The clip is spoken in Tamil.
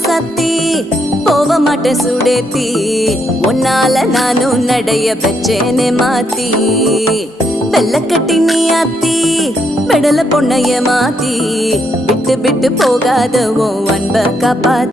சத்தி போக மாட்டேன் சுடேத்தி உன்னால நானும் நடைய பெச்சேனே மாத்தி வெள்ளக்கட்டி நீ ஆத்தி பெடல பொண்ணைய மாத்தி விட்டு விட்டு போகாத உன் அன்ப காப்பாத்தி